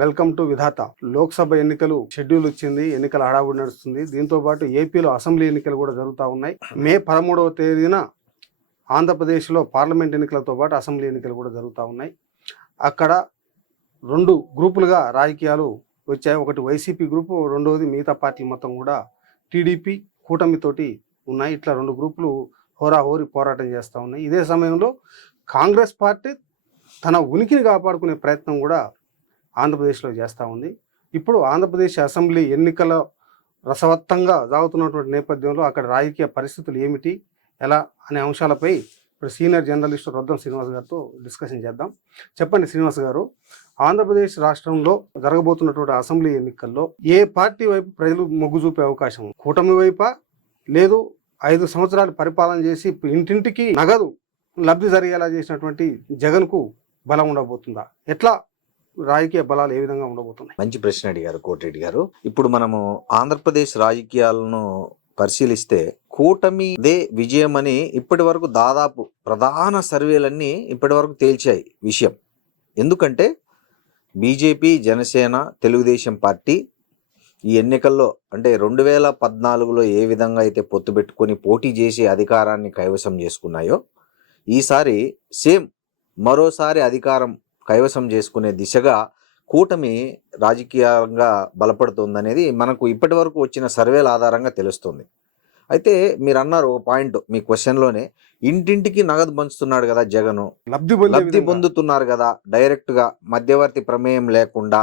Welcome to విధాత. లోక్సభ ఎన్నికలు schedule వచ్చింది. ఎన్నికల హడావుడి నడుస్తుంది. దీంతో పాటు ఏపీలో అసెంబ్లీ ఎన్నికలు కూడా జరుగుతూ ఉన్నాయి. మే 13వ తేదీన ఆంధ్రప్రదేశ్లో పార్లమెంట్ ఎన్నికలతో పాటు అసెంబ్లీ ఎన్నికలు కూడా జరుగుతూ ఉన్నాయి. అక్కడ రెండు గ్రూపులుగా రాజకీయాలు వచ్చాయి. ఒకటి వైసీపీ గ్రూపు, రెండవది మిగతా పార్టీలు మొత్తం కూడా టీడీపీ కూటమితోటి ఉన్నాయి. ఇట్లా రెండు గ్రూపులు హోరాహోరీ పోరాటం చేస్తూ ఉన్నాయి. ఇదే సమయంలో కాంగ్రెస్ పార్టీ తన ఉనికిని కాపాడుకునే ప్రయత్నం కూడా ఆంధ్రప్రదేశ్లో చేస్తూ ఉంది. ఇప్పుడు ఆంధ్రప్రదేశ్ అసెంబ్లీ ఎన్నికల రసవత్తంగా సాగుతున్నటువంటి నేపథ్యంలో అక్కడ రాజకీయ పరిస్థితులు ఏమిటి, ఎలా అనే అంశాలపై ఇప్పుడు సీనియర్ జర్నలిస్టు రొద్దం శ్రీనివాస్ గారితో డిస్కషన్ చేద్దాం. చెప్పండి శ్రీనివాస్ గారు, ఆంధ్రప్రదేశ్ రాష్ట్రంలో జరగబోతున్నటువంటి అసెంబ్లీ ఎన్నికల్లో ఏ పార్టీ వైపు ప్రజలు మొగ్గు చూపే అవకాశం? కూటమి వైపా, లేదు 5 సంవత్సరాలు పరిపాలన చేసి ఇంటింటికి నగదు లబ్ధి జరిగేలా చేసినటువంటి జగన్కు బలం ఉండబోతుందా? ఎట్లా రాజకీయ బలాలు ఏ విధంగా ఉండబోతున్నాయి? మంచి ప్రశ్న అడిగారు కోటిరెడ్డి గారు. ఇప్పుడు మనము ఆంధ్రప్రదేశ్ రాజకీయాలను పరిశీలిస్తే కూటమిదే విజయం అని ఇప్పటి వరకు దాదాపు ప్రధాన సర్వేలన్నీ ఇప్పటి వరకు తేల్చాయి విషయం. ఎందుకంటే బీజేపీ, జనసేన, తెలుగుదేశం పార్టీ ఈ ఎన్నికల్లో అంటే 2014లో ఏ విధంగా అయితే పొత్తు పెట్టుకొని పోటీ చేసి అధికారాన్ని కైవసం చేసుకున్నాయో ఈసారి సేమ్ మరోసారి అధికారం కైవసం చేసుకునే దిశగా కూటమి రాజకీయంగా బలపడుతుందనేది మనకు ఇప్పటి వరకు వచ్చిన సర్వేల ఆధారంగా తెలుస్తుంది. అయితే మీరు అన్నారు ఒక పాయింట్ మీ క్వశ్చన్లోనే, ఇంటింటికి నగదు పంచుతున్నాడు కదా జగను, లబ్ధి పొందుతున్నారు కదా డైరెక్ట్గా, మధ్యవర్తి ప్రమేయం లేకుండా,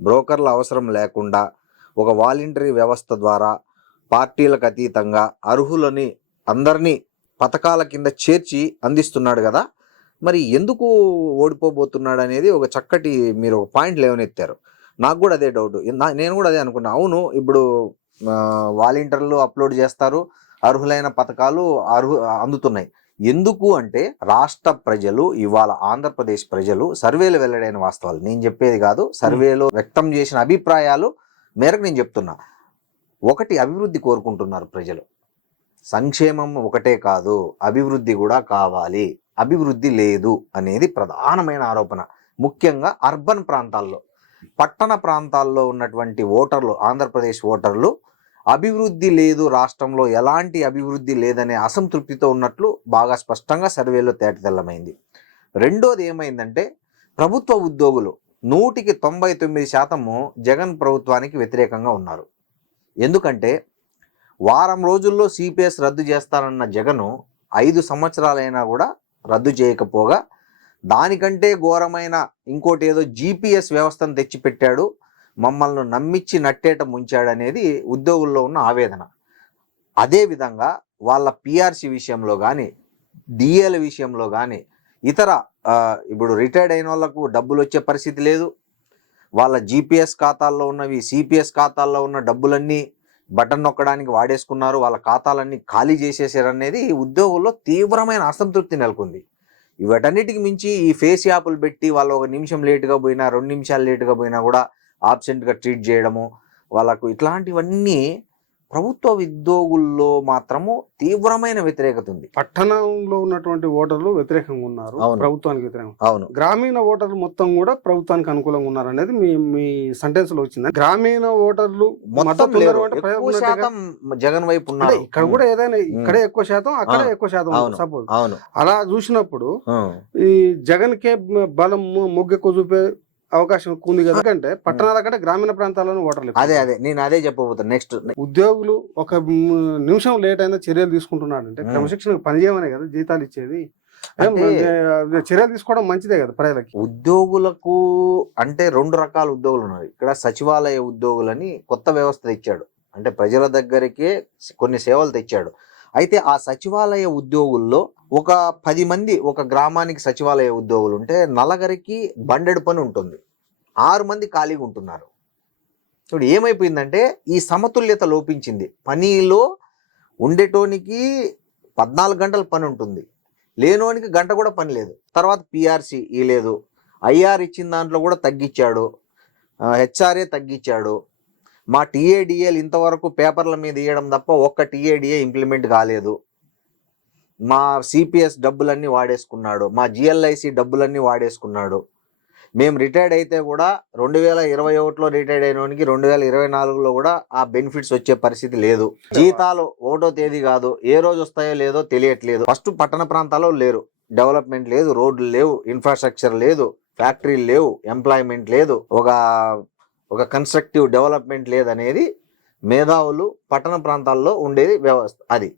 బ్రోకర్ల అవసరం లేకుండా, ఒక వాలంటరీ వ్యవస్థ ద్వారా పార్టీలకు అతీతంగా అర్హులని అందరినీ పథకాల కింద చేర్చి అందిస్తున్నాడు కదా, మరి ఎందుకు ఓడిపోబోతున్నాడు అనేది ఒక చక్కటి మీరు ఒక పాయింట్ లేవనెత్తారు. నాకు కూడా అదే డౌట్. నేను కూడా అదే అనుకున్నా. అవును, ఇప్పుడు వాలంటీర్లు అప్లోడ్ చేస్తారు, అర్హులైన పథకాలు అందుతున్నాయి. ఎందుకు అంటే రాష్ట్ర ప్రజలు, ఇవాళ ఆంధ్రప్రదేశ్ ప్రజలు, సర్వేలు వెల్లడైన వాస్తవాలు నేను చెప్పేది కాదు, సర్వేలో వ్యక్తం చేసిన అభిప్రాయాలు మేరకు నేను చెప్తున్నా. ఒకటి, అభివృద్ధి కోరుకుంటున్నారు ప్రజలు. సంక్షేమం ఒకటే కాదు, అభివృద్ధి కూడా కావాలి. అభివృద్ధి లేదు అనేది ప్రధానమైన ఆరోపణ. ముఖ్యంగా అర్బన్ ప్రాంతాల్లో, పట్టణ ప్రాంతాల్లో ఉన్నటువంటి ఓటర్లు, ఆంధ్రప్రదేశ్ ఓటర్లు అభివృద్ధి లేదు, రాష్ట్రంలో ఎలాంటి అభివృద్ధి లేదనే అసంతృప్తితో ఉన్నట్లు బాగా స్పష్టంగా సర్వేలో తేటతెల్లమైంది. రెండోది ఏమైందంటే, ప్రభుత్వ ఉద్యోగులు 100కి 99% జగన్ ప్రభుత్వానికి వ్యతిరేకంగా ఉన్నారు. ఎందుకంటే వారం రోజుల్లో సిపిఎస్ రద్దు చేస్తానన్న జగను 5 సంవత్సరాలైనా కూడా రద్దు చేయకపోగా, దానికంటే ఘోరమైన ఇంకోటి ఏదో జీపీఎస్ వ్యవస్థను తెచ్చిపెట్టాడు, మమ్మల్ని నమ్మించి నట్టేట ముంచాడు అనేది ఉద్యోగుల్లో ఉన్న ఆవేదన. అదేవిధంగా వాళ్ళ పిఆర్సీ విషయంలో కానీ, డిఏల విషయంలో కానీ, ఇతర ఇప్పుడు రిటైర్డ్ అయిన వాళ్ళకు డబ్బులు వచ్చే పరిస్థితి లేదు. వాళ్ళ జీపీఎస్ ఖాతాల్లో ఉన్నవి సిపిఎస్ ఖాతాల్లో ఉన్న డబ్బులన్నీ బటన్ నొక్కడానికి వాడేసుకున్నారు, వాళ్ళ ఖాతాలన్నీ ఖాళీ చేసేసారనేది ఉద్యోగుల్లో తీవ్రమైన అసంతృప్తి నెలకొంది. వీటన్నిటికి మించి ఈ ఫేస్ యాప్లు పెట్టి వాళ్ళు 1 నిమిషం లేటుగా పోయినా, 2 నిమిషాలు లేటుగా పోయినా కూడా ఆబ్సెంట్గా ట్రీట్ చేయడము, వాళ్ళకు ఇట్లాంటివన్నీ ప్రభుత్వ ఉద్యోగుల్లో మాత్రము తీవ్రమైన వ్యతిరేకత ఉంది. పట్టణంలో ఉన్నటువంటి ఓటర్లు వ్యతిరేకంగా ఉన్నారు, ప్రభుత్వానికి వ్యతిరేకంగా. అవును, గ్రామీణ ఓటర్లు మొత్తం కూడా ప్రభుత్వానికి అనుకూలంగా ఉన్నారు అనేది మీ సెంటెన్స్ లో వచ్చింది. గ్రామీణ ఓటర్లు శాతం జగన్ వైపు ఉన్నారు. ఇక్కడ కూడా ఏదైనా ఇక్కడే ఎక్కువ శాతం, అక్కడే ఎక్కువ శాతం. సపోజ్ అలా చూసినప్పుడు ఈ జగన్ కే బలం మొగ్గు ఎక్కువ చూపే అవకాశం ఎక్కువ ఉంది కదా. ఎందుకంటే పట్టణాల కంటే గ్రామీణ ప్రాంతాలను ఓటర్లు. అదే నేను అదే చెప్పబోతాను. నెక్స్ట్, ఉద్యోగులు 1 నిమిషం లేట్ అయినా చర్యలు తీసుకుంటున్నాడు అంటే క్రమశిక్షణ పనిచేయమనే కదా జీతాలు ఇచ్చేది. చర్యలు తీసుకోవడం మంచిదే కదా ప్రజలకి. ఉద్యోగులకు అంటే 2 రకాల ఉద్యోగులు ఉన్నారు. ఇక్కడ సచివాలయ ఉద్యోగులని కొత్త వ్యవస్థ తెచ్చాడు, అంటే ప్రజల దగ్గరికే కొన్ని సేవలు తెచ్చాడు. అయితే ఆ సచివాలయ ఉద్యోగుల్లో ఒక 10 మంది ఒక గ్రామానికి సచివాలయ ఉద్యోగులు ఉంటే నలుగురికి బండెడు పని ఉంటుంది, 6 మంది ఖాళీగా ఉంటున్నారు. ఇప్పుడు ఏమైపోయిందంటే ఈ సమతుల్యత లోపించింది. పనిలో ఉండేటోనికి 14 గంటల పని ఉంటుంది, లేనోనికి గంట కూడా పని లేదు. తర్వాత పిఆర్సీ లేదు, ఐఆర్ ఇచ్చిన దాంట్లో కూడా తగ్గించాడు, హెచ్ఆర్ఏ తగ్గించాడు. మా టీఏడిఏలు ఇంతవరకు పేపర్ల మీద ఇవ్వడం తప్ప ఒక్క టీఏడిఏ ఇంప్లిమెంట్ కాలేదు. మా సిపిఎస్ డబ్బులన్నీ వాడేసుకున్నాడు, మా జిఎల్ఐసి డబ్బులన్నీ వాడేసుకున్నాడు. మేము రిటైర్డ్ అయితే కూడా 2021లో రిటైర్డ్ అయిన వానికి 2024లో కూడా ఆ బెనిఫిట్స్ వచ్చే పరిస్థితి లేదు. జీతాలు 1వ తేదీ కాదు, ఏ రోజు వస్తాయో లేదో తెలియట్లేదు. ఫస్ట్ పట్టణ ప్రాంతాల్లో లేరు, డెవలప్మెంట్ లేదు, రోడ్లు లేవు, ఇన్ఫ్రాస్ట్రక్చర్ లేదు, ఫ్యాక్టరీలు లేవు, ఎంప్లాయ్మెంట్ లేదు, ఒక కన్స్ట్రక్టివ్ డెవలప్మెంట్ లేదనేది మేధావులు పట్టణ ప్రాంతాల్లో ఉండేది వ్యవస్థ. అది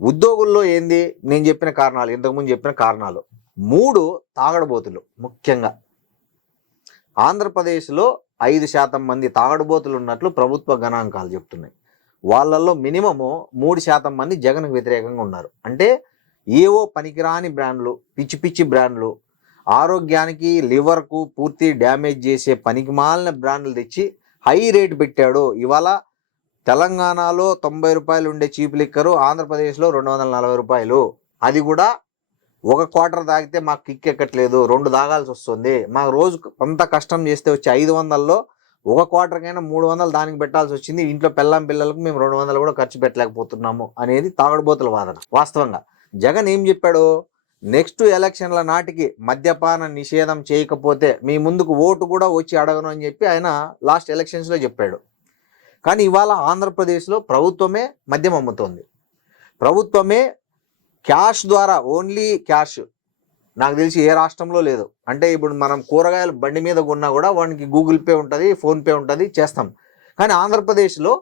ఉద్యోగుల్లో ఏంది, నేను చెప్పిన కారణాలు, ఇంతకుముందు చెప్పిన కారణాలు. 3 తాగడబోతులు. ముఖ్యంగా ఆంధ్రప్రదేశ్లో 5% మంది తాగడబోతులు ఉన్నట్లు ప్రభుత్వ గణాంకాలు చెప్తున్నాయి. వాళ్ళల్లో మినిమము 3% మంది జగన్కు వ్యతిరేకంగా ఉన్నారు. అంటే ఏవో పనికిరాని బ్రాండ్లు, పిచ్చి పిచ్చి బ్రాండ్లు, ఆరోగ్యానికి లివర్కు పూర్తి డ్యామేజ్ చేసే పనికిమాలిన బ్రాండ్లు తెచ్చి హై రేట్ పెట్టాడు. ఇవాళ తెలంగాణలో 90 రూపాయలు ఉండే చీప్ లిక్కరు ఆంధ్రప్రదేశ్లో 240 రూపాయలు. అది కూడా ఒక క్వార్టర్ తాగితే మాకు కిక్ ఎక్కట్లేదు, 2 తాగాల్సి వస్తుంది. మాకు రోజు కొంత కష్టం చేస్తే వచ్చి 500లో ఒక క్వార్టర్కైనా 300 దానికి పెట్టాల్సి వచ్చింది. ఇంట్లో పిల్లలకు మేము 200 కూడా ఖర్చు పెట్టలేకపోతున్నాము అనేది తాగడబోతుల వాదన. వాస్తవంగా జగన్ ఏం చెప్పాడు, నెక్స్ట్ ఎలక్షన్ల నాటికి మద్యపాన నిషేధం చేయకపోతే మీ ముందుకు ఓటు కూడా వచ్చి అడగను అని చెప్పి ఆయన లాస్ట్ ఎలక్షన్స్లో చెప్పాడు. కానీ ఇవాళ ఆంధ్రప్రదేశ్లో ప్రభుత్వమే మద్యం అమ్ముతోంది. ప్రభుత్వమే క్యాష్ ద్వారా, ఓన్లీ క్యాష్, నాకు తెలిసి ఏ రాష్ట్రంలో లేదు. అంటే ఇప్పుడు మనం కూరగాయలు బండి మీద కొన్నా కూడా వానికి గూగుల్ పే ఉంటుంది, ఫోన్పే ఉంటుంది, చేస్తాం. కానీ ఆంధ్రప్రదేశ్లో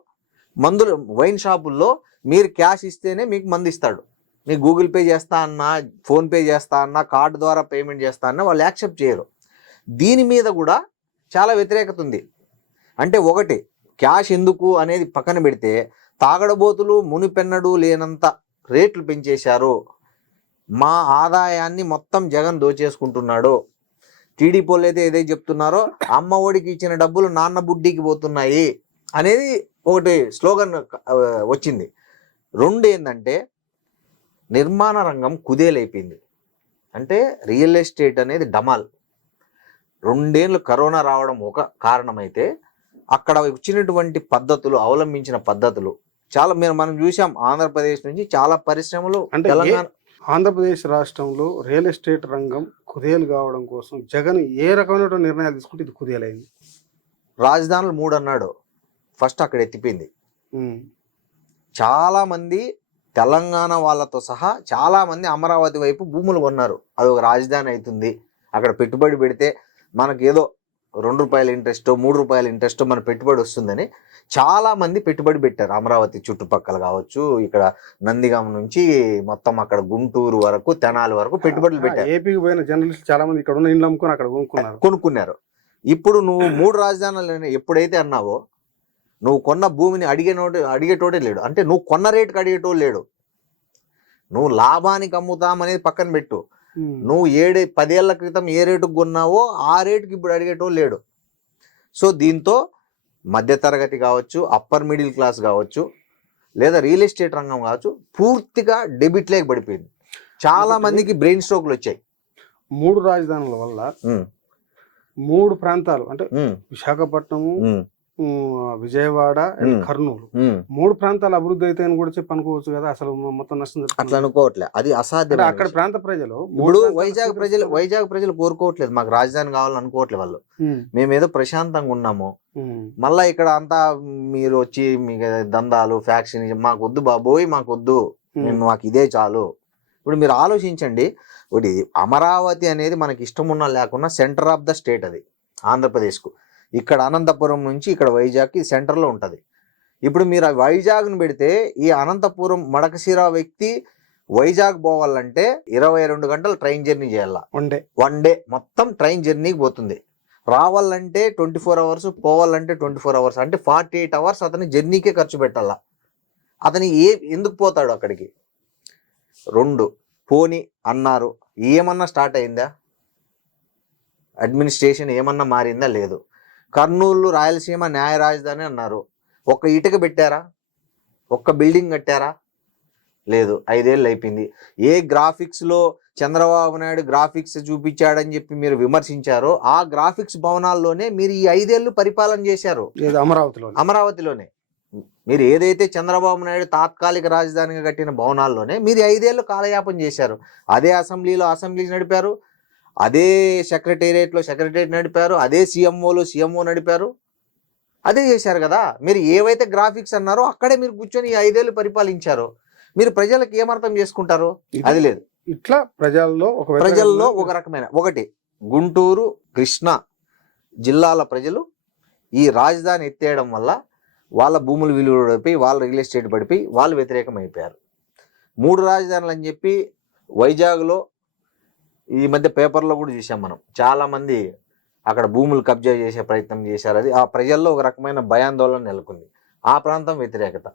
మందులు, వైన్ షాపుల్లో మీరు క్యాష్ ఇస్తేనే మీకు మందు ఇస్తాడు. మీకు గూగుల్ పే చేస్తా అన్నా, ఫోన్పే చేస్తా అన్నా, కార్డు ద్వారా పేమెంట్ చేస్తా అన్నా వాళ్ళు యాక్సెప్ట్ చేయరు. దీని మీద కూడా చాలా వ్యతిరేకత ఉంది. అంటే ఒకటి, క్యాష్ ఎందుకు అనేది పక్కన పెడితే తాగడబోతులు మునిపెన్నడు లేనంత రేట్లు పెంచేశారు. మా ఆదాయాన్ని మొత్తం జగన్ దోచేసుకుంటున్నాడు. టీడీపీ వాళ్ళు అయితే ఏదైతే చెప్తున్నారో అమ్మ ఒడికి ఇచ్చిన డబ్బులు నాన్న బుడ్డికి పోతున్నాయి అనేది ఒకటి స్లోగన్ వచ్చింది. 2 ఏంటంటే నిర్మాణ రంగం కుదేలైపోయింది. అంటే రియల్ ఎస్టేట్ అనేది డమాల్. 2 ఏళ్ళు కరోనా రావడం ఒక కారణమైతే అక్కడ వచ్చినటువంటి పద్ధతులు, అవలంబించిన పద్ధతులు చాలా మనం చూసాం. ఆంధ్రప్రదేశ్ నుంచి చాలా పరిశ్రమలు అంటే తెలంగాణ, ఆంధ్రప్రదేశ్ రాష్ట్రంలో రియల్ ఎస్టేట్ రంగం కుదేలు కావడం కోసం జగన్ ఏ రకమైన నిర్ణయాలు తీసుకుంటే ఇది కుదేలైంది. రాజధానులు 3 అన్నాడు, ఫస్ట్ అక్కడ ఎత్తిపోయింది. చాలా మంది తెలంగాణ వాళ్ళతో సహా చాలా మంది అమరావతి వైపు భూములు కొన్నారు. అది ఒక రాజధాని అవుతుంది, అక్కడ పెట్టుబడి పెడితే మనకి ఏదో ₹2 ఇంట్రెస్ట్, ₹3 ఇంట్రెస్ట్ మన పెట్టుబడి వస్తుందని చాలా మంది పెట్టుబడి పెట్టారు. అమరావతి చుట్టుపక్కల కావచ్చు, ఇక్కడ నందిగామ నుంచి మొత్తం అక్కడ గుంటూరు వరకు, తెనాలి వరకు పెట్టుబడులు పెట్టారు. ఏపీకి పోయిన జర్నలిస్ట్ చాలా మంది ఇక్కడ ఉన్న ఇండ్లు అమ్ముకొని అక్కడ కొనుక్కున్నారు. ఇప్పుడు నువ్వు 3 రాజధానులు ఎప్పుడైతే అన్నావో, నువ్వు కొన్న భూమిని అడిగేటోడే లేడు. అంటే నువ్వు కొన్న రేటుకి అడిగేటోడు లేడు. నువ్వు లాభానికి అమ్ముతామనేది పక్కన పెట్టు, నువ్వు 10 ఏళ్ల క్రితం ఏ రేటుకు కొన్నావో ఆ రేటుకి ఇప్పుడు అడిగేటోడు లేడు. సో దీంతో మధ్యతరగతి కావచ్చు, అప్పర్ మిడిల్ క్లాస్ కావచ్చు, లేదా రియల్ ఎస్టేట్ రంగం కావచ్చు, పూర్తిగా డెబిట్ లేక పడిపోయింది. చాలా మందికి బ్రెయిన్ స్ట్రోక్లు వచ్చాయి. 3 రాజధానుల వల్ల 3 ప్రాంతాలు అంటే విశాఖపట్నము, విజయవాడ అండ్ కర్నూలు 3 ప్రాంతాలు అభివృద్ధి అయితే అని కూడా చెప్పి అనుకోవచ్చు కదా. అసలు మొత్తం నష్టం అట్లా అనుకోవట్లేదు, అది అసాధ్యం. అక్కడ ప్రాంత ప్రజలు, ఇప్పుడు వైజాగ్ ప్రజలు కోరుకోవట్లేదు మాకు రాజధాని కావాలని అనుకోవట్లేదు. వాళ్ళు మేమేదో ప్రశాంతంగా ఉన్నాము, మళ్ళా ఇక్కడ అంతా మీరు వచ్చి మీకు దందాలు, ఫ్యాక్షన్, మాకు వద్దు బాబోయ్, మాకు వద్దు, మాకు ఇదే చాలు. ఇప్పుడు మీరు ఆలోచించండి, ఒకటి అమరావతి అనేది మనకి ఇష్టం ఉన్నా లేకున్నా సెంటర్ ఆఫ్ ద స్టేట్ అది ఆంధ్రప్రదేశ్కు. ఇక్కడ అనంతపురం నుంచి ఇక్కడ వైజాగ్కి సెంటర్లో ఉంటుంది. ఇప్పుడు మీరు ఆ వైజాగ్ను పెడితే ఈ అనంతపురం మడకశిర వ్యక్తి వైజాగ్ పోవాలంటే 22 గంటలు ట్రైన్ జర్నీ చేయాల. వన్ డే మొత్తం ట్రైన్ జర్నీకి పోతుంది. రావాలంటే 24 అవర్స్, పోవాలంటే 24 అవర్స్, అంటే 48 అవర్స్ అతని జర్నీకే ఖర్చు పెట్టాలా. అతని ఎందుకు పోతాడు అక్కడికి? 2 పోని అన్నారు, ఏమన్నా స్టార్ట్ అయిందా? అడ్మినిస్ట్రేషన్ ఏమన్నా మారిందా? లేదు. కర్నూలు రాయలసీమ న్యాయ రాజధాని అన్నారు, ఒక్క ఇటుక పెట్టారా? ఒక్క బిల్డింగ్ కట్టారా? లేదు. 5 ఏళ్ళు అయిపోయింది. ఏ గ్రాఫిక్స్లో చంద్రబాబు నాయుడు గ్రాఫిక్స్ చూపించాడని చెప్పి మీరు విమర్శించారో ఆ గ్రాఫిక్స్ భవనాల్లోనే మీరు ఈ 5 ఏళ్ళు పరిపాలన చేశారు. అమరావతిలోనే మీరు ఏదైతే చంద్రబాబు నాయుడు తాత్కాలిక రాజధానిగా కట్టిన భవనాల్లోనే మీరు 5 ఏళ్ళు కాలయాపన చేశారు. అదే అసెంబ్లీ నడిపారు. అదే సెక్రటేరియట్ నడిపారు, అదే సీఎంఓ నడిపారు, అదే చేశారు కదా. మీరు ఏవైతే గ్రాఫిక్స్ అన్నారో అక్కడే మీరు కూర్చొని ఈ 5 ఏళ్ళు పరిపాలించారు. మీరు ప్రజలకు ఏమర్థం చేసుకుంటారు? అది లేదు. ఇట్లా ప్రజల్లో ఒక రకమైన ఒకటి గుంటూరు, కృష్ణా జిల్లాల ప్రజలు ఈ రాజధాని ఎత్తేయడం వల్ల వాళ్ళ భూములు విలువ పడిపోయి, వాళ్ళ రియల్ ఎస్టేట్ పడిపోయి వాళ్ళు వ్యతిరేకం అయిపోయారు. 3 రాజధానులు అని చెప్పి వైజాగ్లో ఈ మధ్య పేపర్లో కూడా చూసాం మనం, చాలా మంది అక్కడ భూములు కబ్జా చేసే ప్రయత్నం చేశారు. అది ఆ ప్రజల్లో ఒక రకమైన భయాందోళన నెలకొంది. ఆ ప్రాంతం వ్యతిరేకత.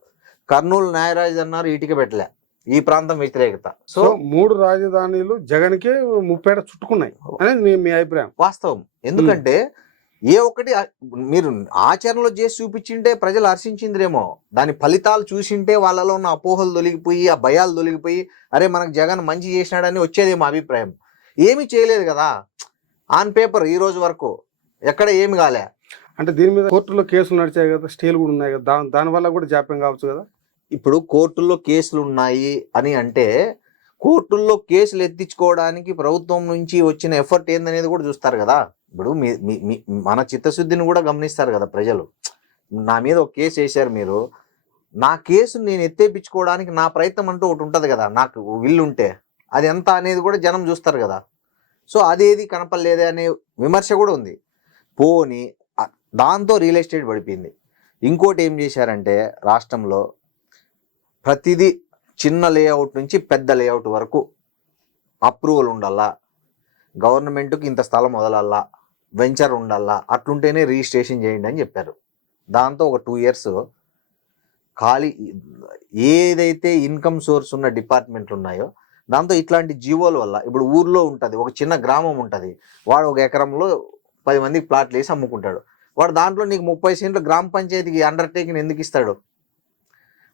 కర్నూలు న్యాయరాజు అన్నారు, ఇటుక పెట్టలే, ఈ ప్రాంతం వ్యతిరేకత. సో 3 రాజధానులు జగన్కే 30 చుట్టుకున్నాయి అనేది మీ అభిప్రాయం? వాస్తవం. ఎందుకంటే ఏ ఒక్కటి మీరు ఆచరణలో చేసి చూపించింటే ప్రజలు హర్షించిందిరేమో, దాని ఫలితాలు చూసింటే వాళ్ళలో ఉన్న అపోహలు తొలగిపోయి, ఆ భయాలు తొలగిపోయి, అరే మనకు జగన్ మంచి చేసినాడని వచ్చేదేమో అభిప్రాయం. ఏమీ చేయలేదు కదా ఆన్ పేపర్ ఈ రోజు వరకు, ఎక్కడ ఏమి కాలే. అంటే దీని మీద కోర్టులో కేసులు నడిచాయి కదా, స్టేలు కూడా ఉన్నాయి కదా, దానివల్ల కూడా జాప్యం కావచ్చు కదా. ఇప్పుడు కోర్టుల్లో కేసులు ఉన్నాయి అని అంటే కోర్టుల్లో కేసులు ఎత్తించుకోవడానికి ప్రభుత్వం నుంచి వచ్చిన ఎఫర్ట్ ఏందనేది కూడా చూస్తారు కదా. ఇప్పుడు మన చిత్తశుద్ధిని కూడా గమనిస్తారు కదా ప్రజలు. నా మీద ఒక కేసు వేశారు మీరు, నా కేసు నేను ఎత్తేపించుకోవడానికి నా ప్రయత్నం అంటూ ఒకటి ఉంటుంది కదా, నాకు విల్లుంటే అది ఎంత అనేది కూడా జనం చూస్తారు కదా. సో అదేది కనపడలేదే అనే విమర్శ కూడా ఉంది. పోని దాంతో రియల్ ఎస్టేట్ పడిపోయింది. ఇంకోటి ఏం చేశారంటే రాష్ట్రంలో ప్రతిదీ చిన్న లేఅవుట్ నుంచి పెద్ద లేఅవుట్ వరకు అప్రూవల్ ఉండాలా, గవర్నమెంట్కి ఇంత స్థలం వదలల్లా, వెంచర్ ఉండాలా, అట్లుంటేనే రిజిస్ట్రేషన్ చేయండి అని చెప్పారు. దాంతో ఒక 2 years ఖాళీ ఏదైతే ఇన్కమ్ సోర్స్ ఉన్న డిపార్ట్మెంట్లు ఉన్నాయో దాంతో ఇట్లాంటి జీవోల వల్ల ఇప్పుడు ఊర్లో ఉంటుంది, ఒక చిన్న గ్రామం ఉంటుంది, వాడు 1 ఎకరంలో 10 మందికి ప్లాట్లు వేసి అమ్ముకుంటాడు. వాడు దాంట్లో నీకు 30 సెంట్లు గ్రామ పంచాయతీకి అండర్టేకింగ్ ఎందుకు ఇస్తాడు?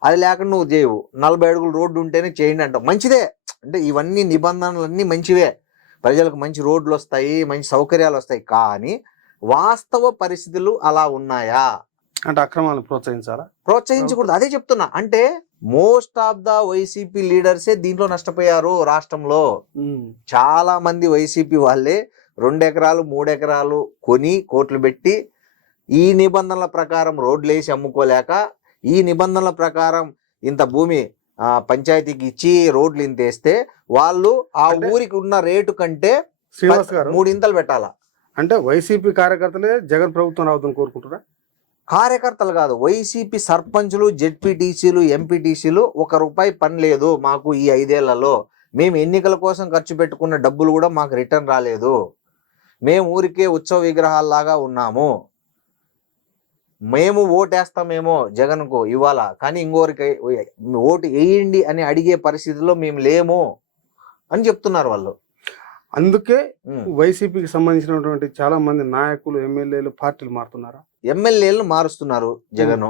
అది లేకుండా నువ్వు చేయవు. 40 అడుగులు రోడ్డు ఉంటేనే చేయండి అంటావు. మంచిదే, అంటే ఇవన్నీ నిబంధనలన్నీ మంచివే, ప్రజలకు మంచి రోడ్లు వస్తాయి, మంచి సౌకర్యాలు వస్తాయి. కానీ వాస్తవ పరిస్థితులు అలా ఉన్నాయా అంటే అక్రమాలను ప్రోత్సహించకూడదు. అదే చెప్తున్నా. అంటే మోస్ట్ ఆఫ్ ద వైసీపీ లీడర్సే దీంట్లో నష్టపోయారు. రాష్ట్రంలో చాలా మంది వైసీపీ వాళ్ళే 2 ఎకరాలు 3 ఎకరాలు కొని కోట్లు పెట్టి ఈ నిబంధనల ప్రకారం రోడ్లు వేసి అమ్ముకోలేక, ఈ నిబంధనల ప్రకారం ఇంత భూమి పంచాయతీకి ఇచ్చి రోడ్లు ఇంత వేస్తే వాళ్ళు ఆ ఊరికి ఉన్న రేటు కంటే 3 ఇంతలు పెట్టాలా. అంటే వైసీపీ కార్యకర్తలే జగన్ ప్రభుత్వం రావద్దని కోరుకుంటారా? కార్యకర్తలు కాదు, వైసీపీ సర్పంచులు, జెడ్పీటీసీలు, ఎంపీటీసీలు 1 రూపాయి పని లేదు మాకు ఈ 5 ఏళ్లలో. మేము ఎన్నికల కోసం ఖర్చు పెట్టుకున్న డబ్బులు కూడా మాకు రిటర్న్ రాలేదు. మేము ఊరికే ఉత్సవ విగ్రహాల్లాగా ఉన్నాము. మేము ఓటేస్తామేమో జగన్కు ఇవాళ, కానీ ఇంకోరికి ఓటు వేయండి అని అడిగే పరిస్థితిలో మేము లేము అని చెప్తున్నారు వాళ్ళు. అందుకే వైసీపీకి సంబంధించినటువంటి చాలా మంది నాయకులు, ఎమ్మెల్యేలు పార్టీలు మారుతున్నారా? ఎమ్మెల్యేలను మారుస్తున్నారు జగన్.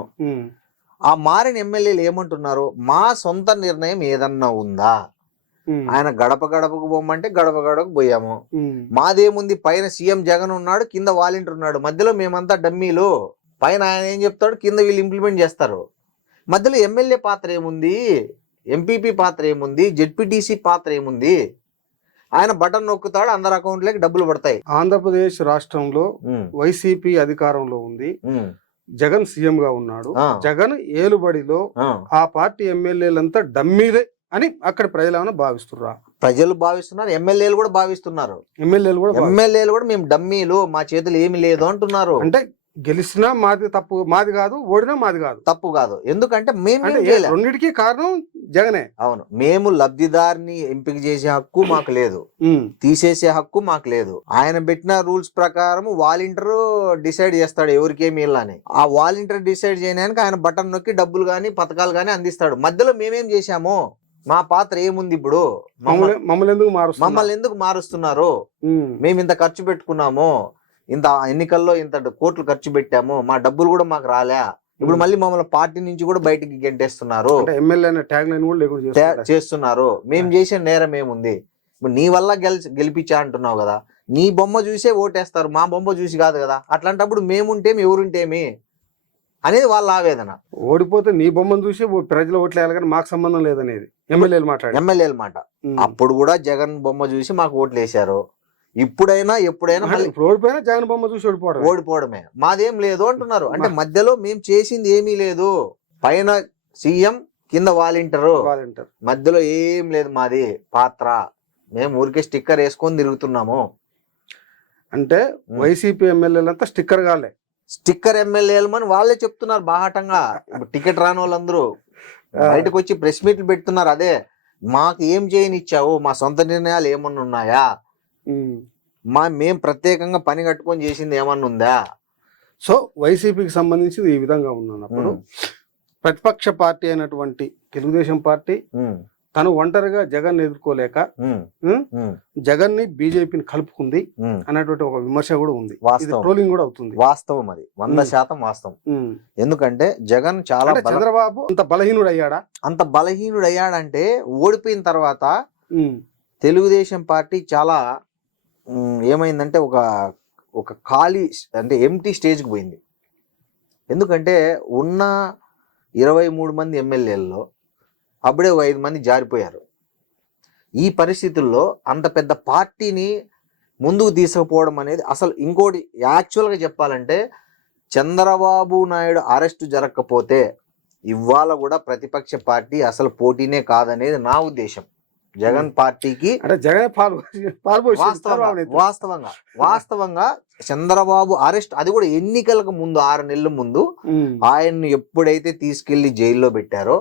ఆ మారిన ఎమ్మెల్యేలు ఏమంటున్నారు? మా సొంత నిర్ణయం ఏదన్నా ఉందా? ఆయన గడప గడపకు పోమంటే గడప గడపకు పోయాము. మాదేముంది? పైన సీఎం జగన్ ఉన్నాడు, కింద వాలంటీర్ ఉన్నాడు, మధ్యలో మేమంతా డమ్మీలు. పైన ఆయన ఏం చెప్తాడు, కింద వీళ్ళు ఇంప్లిమెంట్ చేస్తారు. మధ్యలో ఎమ్మెల్యే పాత్ర ఏముంది? ఎంపీపీ పాత్ర ఏముంది? జెడ్పీటీసీ పాత్ర ఏముంది? ఆయన బటన్ నొక్కుతాడు, అందరి అకౌంట్లోకి డబ్బులు పడతాయి. ఆంధ్రప్రదేశ్ రాష్ట్రంలో వైసీపీ అధికారంలో ఉంది, జగన్ సీఎం గా ఉన్నాడు. జగన్ ఏలుబడిలో ఆ పార్టీ ఎమ్మెల్యేలంతా డమ్మీలే అని అక్కడ ప్రజలు ఏమైనా భావిస్తున్నా? ప్రజలు భావిస్తున్నారు, ఎమ్మెల్యేలు కూడా భావిస్తున్నారు. ఎమ్మెల్యేలు కూడా మేము డమ్మీలు, మా చేతులు ఏమి లేదు అంటున్నారు. అంటే గెలిచినా మాది తప్పు, మాది కాదు, ఓడినా మాది కాదు, తప్పు కాదు. ఎందుకంటే మేము రెండింటికి కారణం జగనే. అవును, మేము లబ్ధిదారిని ఎంపిక చేసే హక్కు మాకు లేదు, తీసేసే హక్కు మాకు లేదు. ఆయన పెట్టిన రూల్స్ ప్రకారం వాలంటీర్ డిసైడ్ చేస్తాడు ఎవరికేమి ఇల్లని. ఆ వాలంటీర్ డిసైడ్ చేయడానికి ఆయన బటన్ నొక్కి డబ్బులు గాని పథకాలు గాని అందిస్తాడు. మధ్యలో మేమేం చేశాము? మా పాత్ర ఏముంది? ఇప్పుడు మమ్మల్ని ఎందుకు మారుస్తున్నారు? మేము ఇంత ఖర్చు పెట్టుకున్నాము, ఇంత ఎన్నికల్లో ఇంత కోట్లు ఖర్చు పెట్టాము, మా డబ్బులు కూడా మాకు రాలే, ఇప్పుడు మళ్ళీ మమ్మల్ని పార్టీ నుంచి కూడా బయటికి గెంటేస్తున్నారు, చేస్తున్నారు. మేము చేసే నేరం ఏముంది? ఇప్పుడు నీ వల్ల గెలిపించా అంటున్నావు కదా, నీ బొమ్మ చూసే ఓటేస్తారు, మా బొమ్మ చూసి కాదు కదా. అట్లాంటప్పుడు మేముంటేమి ఎవరుంటేమి అనేది వాళ్ళ ఆవేదన. ఓడిపోతే నీ బొమ్మను చూసి ప్రజలు ఓట్లు వేయాలి కానీ మాకు సంబంధం లేదనేది ఎమ్మెల్యేల మాట. అప్పుడు కూడా జగన్ బొమ్మ చూసి మాకు ఓట్లు వేశారు. ఇప్పుడైనా ఎప్పుడైనా మళ్ళీ రోడ్డు పైన జగన్ బొమ్మ చూసి ఓడిపోవడం. ఓడిపోవడమే, మాదేం లేదు అంటున్నారు. అంటే మధ్యలో మేము చేసింది ఏమీ లేదు, పైన సీఎం కింద వాలంటీరు, మధ్యలో ఏం లేదు మాది పాత్ర, మేము ఊరికే స్టిక్కర్ వేసుకొని తిరుగుతున్నాము. అంటే వైసీపీ ఎమ్మెల్యేలంతా స్టిక్కర్ కాలే, స్టిక్కర్ ఎమ్మెల్యేలు అని వాళ్ళే చెప్తున్నారు బాహాటంగా. టికెట్ రాని వాళ్ళందరూ బయటకు వచ్చి ప్రెస్ మీట్లు పెడుతున్నారు. అదే మాకు ఏం చేయనిచ్చావు, మా సొంత నిర్ణయాలు ఏమన్నా ఉన్నాయా, మేం ప్రత్యేకంగా పని కట్టుకొని చేసింది ఏమన్నా ఉందా. సో వైసీపీకి సంబంధించి ఈ విధంగా ఉన్నప్పుడు ప్రతిపక్ష పార్టీ అయినటువంటి తెలుగుదేశం పార్టీ తను ఒంటరిగా జగన్ ఎదుర్కోలేక జగన్ ని బీజేపీని కలుపుకుంది అనేటువంటి ఒక విమర్శ కూడా ఉంది. ట్రోలింగ్ కూడా అవుతుంది. వాస్తవం, అది 100% వాస్తవం. ఎందుకంటే జగన్ చాలా చంద్రబాబు అంత బలహీనుడు అయ్యాడా, అంత బలహీనుడు అయ్యాడంటే ఓడిపోయిన తర్వాత తెలుగుదేశం పార్టీ చాలా ఏమైందంటే ఒక ఖాళీ అంటే ఎంటీ స్టేజ్కి పోయింది. ఎందుకంటే ఉన్న 23 మంది ఎమ్మెల్యేల్లో అప్పుడే 5 మంది జారిపోయారు. ఈ పరిస్థితుల్లో అంత పెద్ద పార్టీని ముందుకు తీసుకుపోవడం అనేది అసలు ఇంకోటి యాక్చువల్గా చెప్పాలంటే చంద్రబాబు నాయుడు అరెస్టు జరగకపోతే ఇవాళ కూడా ప్రతిపక్ష పార్టీ అసలు పోటీనే కాదనేది నా ఉద్దేశం. జగన్ పార్టీకి వాస్తవంగా చంద్రబాబు అరెస్ట్, అది కూడా ఎన్నికలకు ముందు 6 నెలల ముందు ఆయన్ని ఎప్పుడైతే తీసుకెళ్లి జైల్లో పెట్టారో